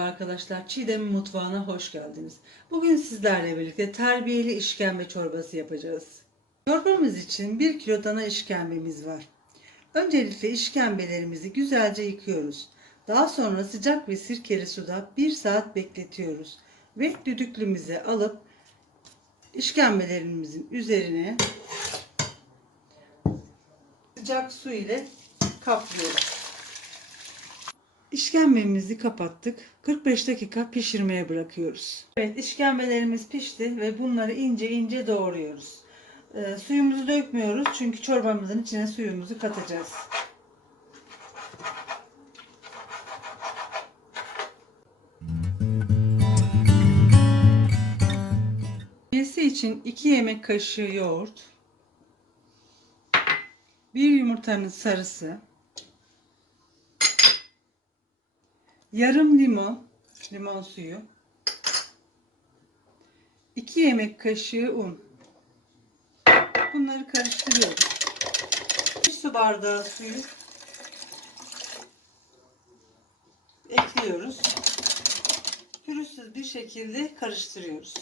arkadaşlar. Çiğdem'in mutfağına hoş geldiniz. Bugün sizlerle birlikte terbiyeli işkembe çorbası yapacağız. Çorbamız için 1 kilo dana işkembemiz var. Öncelikle işkembelerimizi güzelce yıkıyoruz. Daha sonra sıcak ve sirkeli suda 1 saat bekletiyoruz. Ve düdüklümüze alıp işkembelerimizin üzerine sıcak su ile kaplıyoruz. İşkembemizi kapattık. 45 dakika pişirmeye bırakıyoruz. Evet işkembelerimiz pişti ve bunları ince ince doğruyoruz. Ee, suyumuzu dökmüyoruz çünkü çorbamızın içine suyumuzu katacağız. Yesi için 2 yemek kaşığı yoğurt, 1 yumurtanın sarısı, yarım limon, limon suyu, 2 yemek kaşığı un. Bunları karıştırıyoruz. 1 su bardağı suyu ekliyoruz. Pürüzsüz bir şekilde karıştırıyoruz.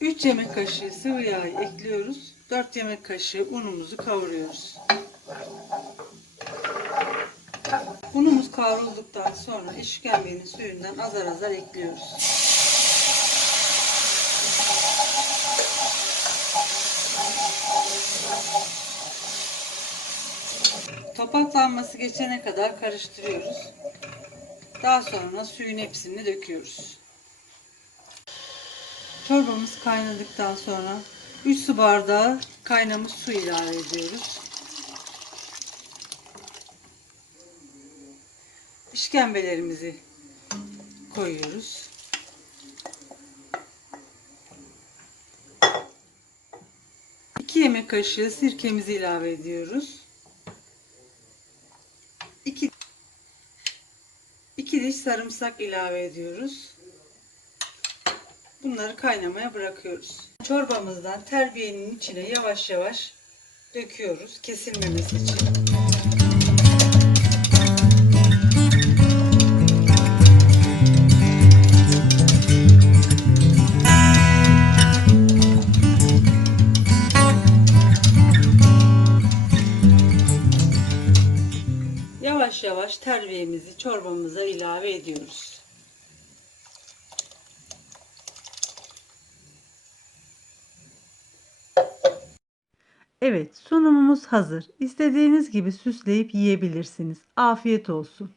3 yemek kaşığı sıvı yağ ekliyoruz. 4 yemek kaşığı unumuzu kavuruyoruz. Kavrulduktan sonra işkembenin suyundan azar azar ekliyoruz. Topaklanması geçene kadar karıştırıyoruz. Daha sonra suyun hepsini döküyoruz. Çorbamız kaynadıktan sonra 3 su bardağı kaynamış su ilave ediyoruz. İşkembelerimizi koyuyoruz. İki yemek kaşığı sirkemizi ilave ediyoruz. İki, iki diş sarımsak ilave ediyoruz. Bunları kaynamaya bırakıyoruz. Çorbamızdan terbiyenin içine yavaş yavaş döküyoruz kesilmemesi için. Yavaş yavaş terbiyemizi çorbamıza ilave ediyoruz. Evet, sunumumuz hazır. İstediğiniz gibi süsleyip yiyebilirsiniz. Afiyet olsun.